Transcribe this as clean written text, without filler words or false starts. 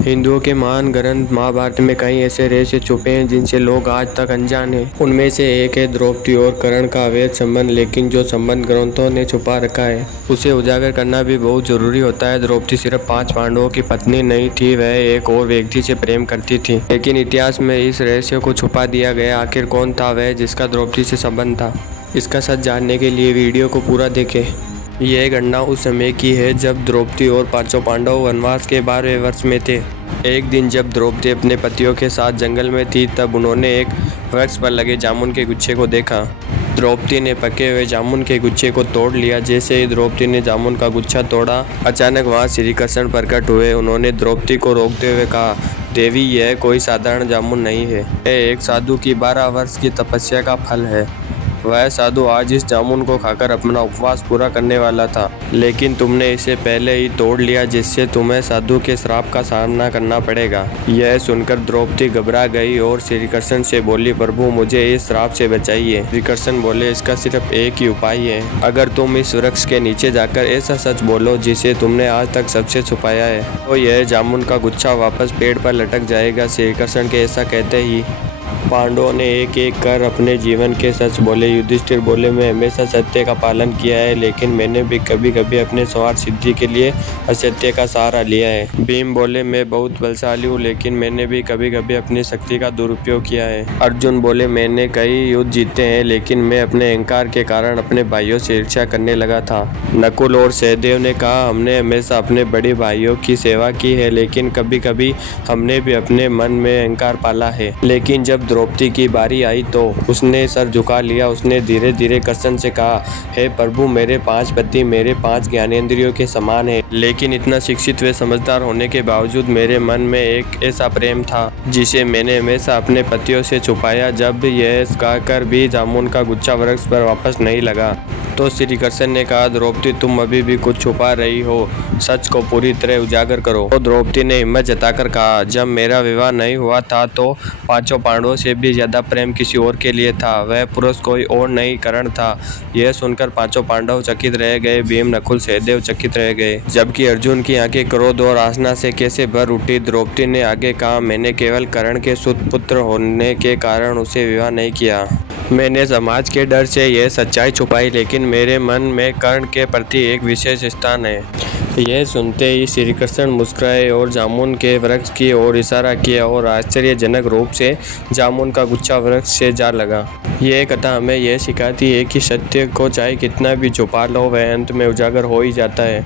हिंदुओं के महान ग्रंथ महाभारत में कई ऐसे रहस्य छुपे हैं जिनसे लोग आज तक अनजान हैं। उनमें से एक है द्रौपदी और कर्ण का अवैध संबंध। लेकिन जो संबंध ग्रंथों ने छुपा रखा है उसे उजागर करना भी बहुत जरूरी होता है। द्रौपदी सिर्फ 5 पांडवों की पत्नी नहीं थी, वह एक और व्यक्ति से प्रेम करती थी, लेकिन इतिहास में इस रहस्य को छुपा दिया गया। आखिर कौन था वह जिसका द्रौपदी से संबंध था? इसका सच जानने के लिए वीडियो को पूरा देखें। यह घटना उस समय की है जब द्रौपदी और पांचों पांडव वनवास के 12वें वर्ष में थे। एक दिन जब द्रौपदी अपने पतियों के साथ जंगल में थी तब उन्होंने एक वृक्ष पर लगे जामुन के गुच्छे को देखा। द्रौपदी ने पके हुए जामुन के गुच्छे को तोड़ लिया। जैसे ही द्रौपदी ने जामुन का गुच्छा तोड़ा, अचानक वहां श्री कृष्ण प्रकट हुए। उन्होंने द्रौपदी को रोकते हुए कहा, देवी, यह कोई साधारण जामुन नहीं है, यह एक साधु की 12 वर्ष की तपस्या का फल है। वह साधु आज इस जामुन को खाकर अपना उपवास पूरा करने वाला था, लेकिन तुमने इसे पहले ही तोड़ लिया, जिससे तुम्हें साधु के श्राप का सामना करना पड़ेगा। यह सुनकर द्रौपदी घबरा गई और श्री कृष्ण से बोली, प्रभु, मुझे इस श्राप से बचाइए। श्री कृष्ण बोले, इसका सिर्फ एक ही उपाय है। अगर तुम इस वृक्ष के नीचे जाकर ऐसा सच बोलो जिसे तुमने आज तक सबसे छुपाया है, तो यह जामुन का गुच्छा वापस पेड़ पर लटक जाएगा। श्री कृष्ण के ऐसा कहते ही पांडवों ने एक एक कर अपने जीवन के सच बोले। युधिष्ठिर बोले, मैं हमेशा सत्य का पालन किया है, लेकिन मैंने भी कभी कभी अपने स्वार्थ सिद्धि के लिए असत्य का सहारा लिया है। भीम बोले, मैं बहुत बलशाली हूँ, लेकिन मैंने भी कभी कभी अपनी शक्ति का दुरुपयोग किया है। अर्जुन बोले, मैंने कई युद्ध जीते हैं, लेकिन मैं अपने अहंकार के कारण अपने भाइयों से ईर्ष्या करने लगा था। नकुल और सहदेव ने कहा, हमने हमेशा अपने बड़े भाइयों की सेवा की है, लेकिन कभी कभी हमने भी अपने मन में अहंकार पाला है। लेकिन जब द्रौपदी की बारी आई तो उसने सर झुका लिया। उसने धीरे धीरे कृष्ण से कहा, हे प्रभु, मेरे 5 पति मेरे 5 ज्ञानेंद्रियों के समान है, लेकिन इतना शिक्षित व समझदार होने के बावजूद मेरे मन में एक ऐसा प्रेम था जिसे मैंने हमेशा अपने पतियों से छुपाया। जब यह कहकर भी जामुन का गुच्छा वृक्ष पर वापस नहीं लगा तो श्री कृष्ण ने कहा, द्रौपदी, तुम अभी भी कुछ छुपा रही हो, सच को पूरी तरह उजागर करो। तो द्रौपदी ने हिम्मत जताकर कहा, जब मेरा विवाह नहीं हुआ था तो 5 पांडवों से भी ज्यादा प्रेम किसी और के लिए था। वह पुरुष कोई और नहीं, कर्ण था। यह सुनकर 5 पांडव चकित रह गए। भीम, नकुल, सहदेव चकित रह गए, जबकि अर्जुन की आंखें क्रोध और आसना से कैसे भर उठी। द्रौपदी ने आगे कहा, मैंने केवल कर्ण के सुपुत्र होने के कारण उसे विवाह नहीं किया। मैंने समाज के डर से यह सच्चाई छुपाई, लेकिन मेरे मन में कर्ण के प्रति एक विशेष स्थान है। यह सुनते ही श्री कृष्ण मुस्कुराए और जामुन के वृक्ष की ओर इशारा किया और आश्चर्यजनक रूप से जामुन का गुच्छा वृक्ष से जा लगा। यह कथा हमें यह सिखाती है कि सत्य को चाहे कितना भी छुपा लो, वह अंत में उजागर हो ही जाता है।